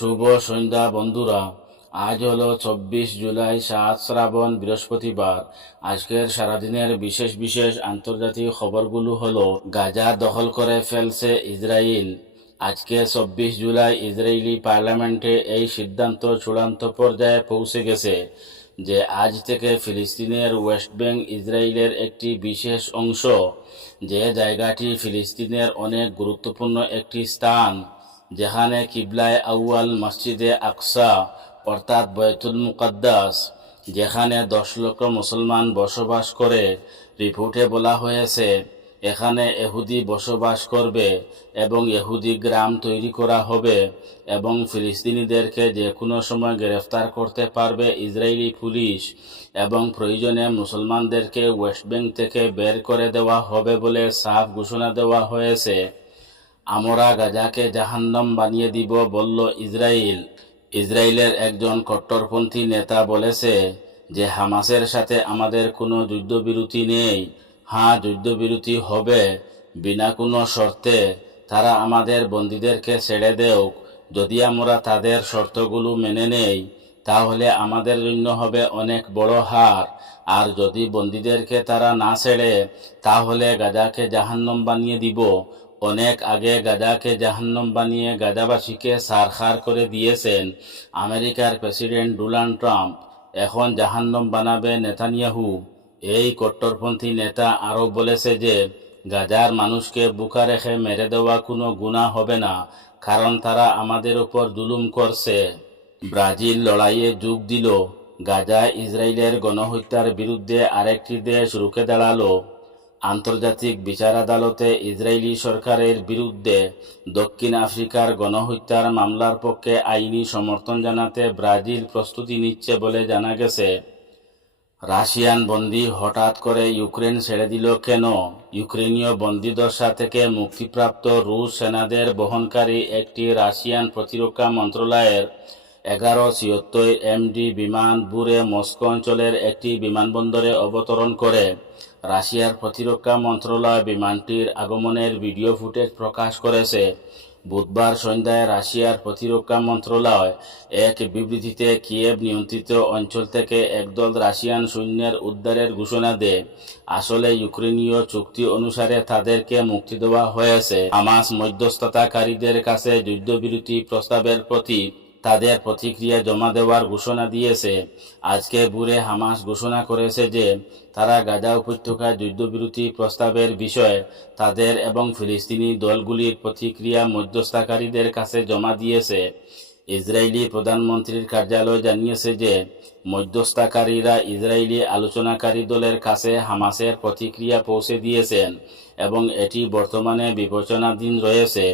শুভ সন্ধ্যা বন্ধুরা। আজ হলো 24 জুলাই, 7 শ্রাবণ, বৃহস্পতিবার। আজকের সারাদিনের বিশেষ বিশেষ আন্তর্জাতিক খবরগুলো হলো: গাজা দখল করে ফেলছে ইসরায়েল। আজকে 24 জুলাই ইসরায়েলি পার্লামেন্টে এই সিদ্ধান্ত চূড়ান্ত পর্যায়ে পৌঁছে গেছে যে আজ থেকে ফিলিস্তিনের ওয়েস্ট ব্যাংক ইসরায়েলের একটি বিশেষ অংশ। যে জায়গাটি ফিলিস্তিনের অনেক গুরুত্বপূর্ণ একটি স্থান, যেখানে কিবলায় আউয়াল মসজিদে আকসা অর্থাৎ বয়তুল মুকাদ্দাস, যেখানে 10 লক্ষ মুসলমান বসবাস করে। রিপোর্টে বলা হয়েছে এখানে ইহুদি বসবাস করবে এবং ইহুদি গ্রাম তৈরি করা হবে এবং ফিলিস্তিনিদেরকে যে কোনো সময় গ্রেফতার করতে পারবে ইসরায়েলি পুলিশ, এবং প্রয়োজনে মুসলমানদেরকে ওয়েস্ট ব্যাংক থেকে বের করে দেওয়া হবে বলে সাফ ঘোষণা দেওয়া হয়েছে। আমরা গাজাকে জাহান্নাম বানিয়ে দিব, বলল ইসরায়েল। ইসরায়েলের একজন কট্টরপন্থী নেতা বলেছে যে হামাসের সাথে আমাদের কোনো যুদ্ধবিরতি নেই। হ্যাঁ, যুদ্ধবিরতি হবে বিনা কোনো শর্তে। তারা আমাদের বন্দীদেরকে ছেড়ে দেওক। যদি আমরা তাদের শর্তগুলো মেনে নেই তাহলে আমাদের জন্য হবে অনেক বড় হার। আর যদি বন্দীদেরকে তারা না ছেড়ে তাহলে গাজাকে জাহান্নাম বানিয়ে দিব। অনেক আগে গাজাকে জাহান্নাম বানিয়ে গাজাবাসীকে ছারখার করে দিয়েছেন আমেরিকার প্রেসিডেন্ট ডোনাল্ড ট্রাম্প। এখন জাহান্নাম বানাবে নেতানিয়াহু। এই কট্টরপন্থী নেতা আরও বলেছে যে গাজার মানুষকে বুকা রেখে মেরে দেওয়া কোনো গুনাহ হবে না, কারণ তারা আমাদের উপর জুলুম করছে। ব্রাজিল লড়াইয়ে যোগ দিল। গাজায় ইসরায়েলের গণহত্যার বিরুদ্ধে আরেকটি দেশ রুখে দাঁড়ালো। আন্তর্জাতিক বিচার আদালতে ইসরায়েলি সরকারের বিরুদ্ধে দক্ষিণ আফ্রিকার গণহত্যার মামলার পক্ষে আইনি সমর্থন জানাতে ব্রাজিল প্রস্তুতি নিচ্ছে বলে জানা গেছে। রাশিয়ান বন্দী হঠাৎ করে ইউক্রেন ছেড়ে দিল কেন? ইউক্রেনীয় বন্দীদশা থেকে মুক্তিপ্রাপ্ত রুশ সেনাদের বহনকারী একটি রাশিয়ান প্রতিরক্ষা মন্ত্রণালয়ের 1176 এমডি বিমান বুরে মস্কো অঞ্চলের একটি বিমানবন্দরে অবতরণ করে। রাশিয়ার প্রতিরক্ষা মন্ত্রণালয় বিমানটির আগমনের ভিডিও ফুটেজ প্রকাশ করেছে। বুধবার সন্ধ্যায় রাশিয়ার প্রতিরক্ষা মন্ত্রণালয় এক বিবৃতিতে কিয়েভ নিয়ন্ত্রিত অঞ্চল থেকে একদল রাশিয়ান সৈন্যের উদ্ধারের ঘোষণা দেয়। আসলে ইউক্রেনীয় চুক্তি অনুসারে তাদেরকে মুক্তি দেওয়া হয়েছে। হামাস মধ্যস্থতাকারীদের কাছে যুদ্ধবিরতি প্রস্তাবের প্রতি তাদের প্রতিক্রিয়া জমা দেওয়ার ঘোষণা দিয়েছে। আজকে ভোরে হামাস ঘোষণা করেছে যে তারা গাজা উপত্যকায় যুদ্ধবিরতি প্রস্তাবের বিষয়ে তাদের এবং ফিলিস্তিনি দলগুলির প্রতিক্রিয়া মধ্যস্থতাকারীদের কাছে জমা দিয়েছে। ইসরায়েলি প্রধানমন্ত্রীর কার্যালয় জানিয়েছে যে মধ্যস্থতাকারীরা ইসরায়েলি আলোচনাকারী দলের কাছে হামাসের প্রতিক্রিয়া পৌঁছে দিয়েছেন এবং এটি বর্তমানে বিবেচনাধীন রয়েছে।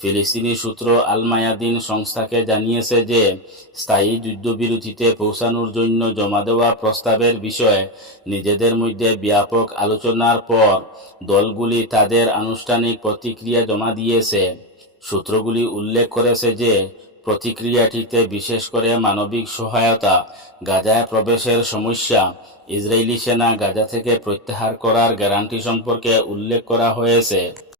ফিলিস্তিনি সূত্র আল মায়াদিন সংস্থাকে জানিয়েছে যে স্থায়ী যুদ্ধবিরতিতে পৌঁছানোর জন্য জমা দেওয়া প্রস্তাবের বিষয়ে নিজেদের মধ্যে ব্যাপক আলোচনার পর দলগুলি তাদের আনুষ্ঠানিক প্রতিক্রিয়া জমা দিয়েছে। সূত্রগুলি উল্লেখ করেছে যে প্রতিক্রিয়াটিতে বিশেষ করে মানবিক সহায়তা, গাজায় প্রবেশের সমস্যা, ইসরায়েলি সেনা গাজা থেকে প্রত্যাহার করার গ্যারান্টি সম্পর্কে উল্লেখ করা হয়েছে।